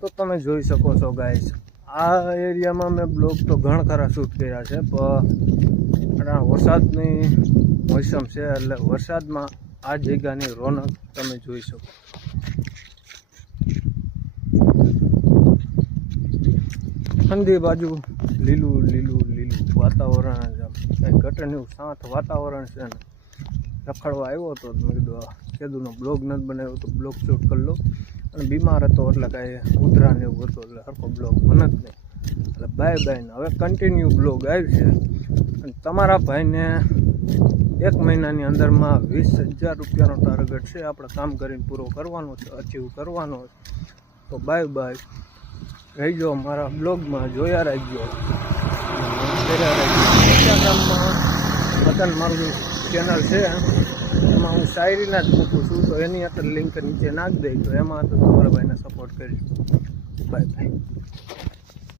તો તમે જોઈ શકો છો ગાઈસ, આ એરિયામાં મેં બ્લોગ તો ઘણા ખરા શૂટ કર્યા છે, પણ વરસાદની મોસમ છે એટલે વરસાદમાં આ જગ્યાની રોનક તમે જોઈ શકો. ઠંડી બાજુ લીલું લીલું લીલું વાતાવરણ, કંઈ ઘટનું શાંત વાતાવરણ છે ને. રખડવા આવ્યો હતો, મેં કીધું કેદુનો બ્લોગ નથી બનાવ્યો તો બ્લોગ શૂટ કરી લો. અને બીમાર હતો એટલે કાંઈ ઉધરા ને એવું હતું એટલે સરખો બ્લોગ બને જ નહીં. એટલે બાય બાય ને હવે કન્ટિન્યુ બ્લોગ આવી છે. અને તમારા ભાઈને 1 મહિનાની અંદરમાં 20,000 રૂપિયાનો ટાર્ગેટ છે, આપણે કામ કરીને પૂરો કરવાનો છે, અચીવ કરવાનો છે. તો બાય બાય, રહીજો મારા બ્લોગમાં, જોયા રાખજો. ઇન્સ્ટાગ્રામમાં મતન મારું ચેનલ છે, એમાં હું શાયરીના જ મૂકું છું, તો એની અંદર લિંક નીચે નાખી દઈ, તો એમાં તો તમારા ભાઈને સપોર્ટ કરીશ. Bye bye.